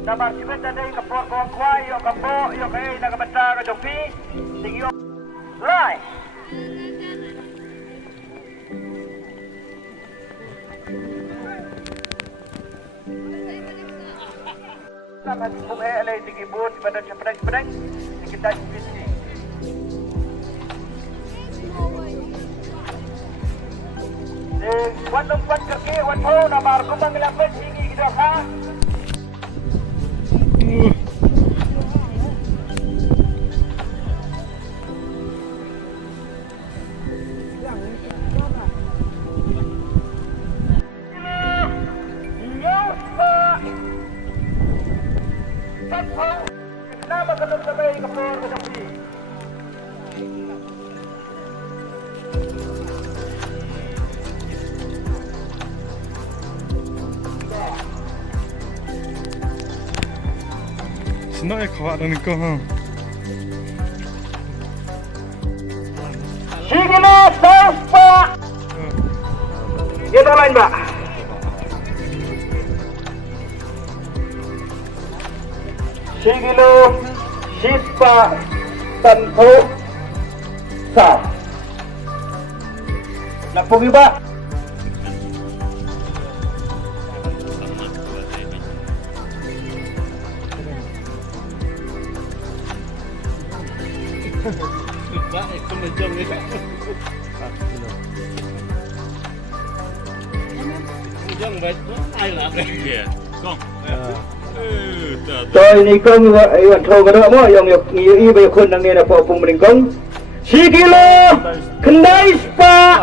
Dapat sibet ada yang kepor kuai, yo kapo, yo kay nakabanta ka jopi, tingyo. Lai. Sangat kung alay tigibot pada cepreng-cepreng, kita divisi. Wan lompat kaki, wan po na barko manglapit tinggi kita ha. Nama kenal sampai kapur kesampi. Senang kawat dan kau ha. Sigilo Saspa. Kita lain Mbak. Sigilo Sispa Tanpo Sa. Lapong iba. Pak, itu menjong ni. Menjong baik tu, ai lah. Ya, kong. Rồi ni công iwan thâu cái đó mà yang y bâyคนđang nghe là phò phùng mình công 4 kilo kendai spa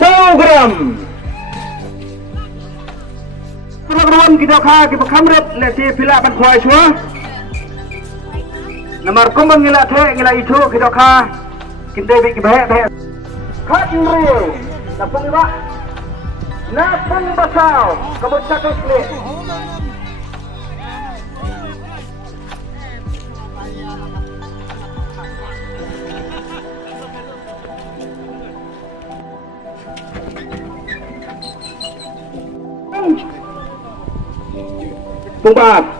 100 gram Teman-teman kita kita kamret nanti pila ban khoai chua Namar kumbang ngila the ngila itu kita kindai bik bae khat real napung iba napung basau kabut sakit ni Tung ba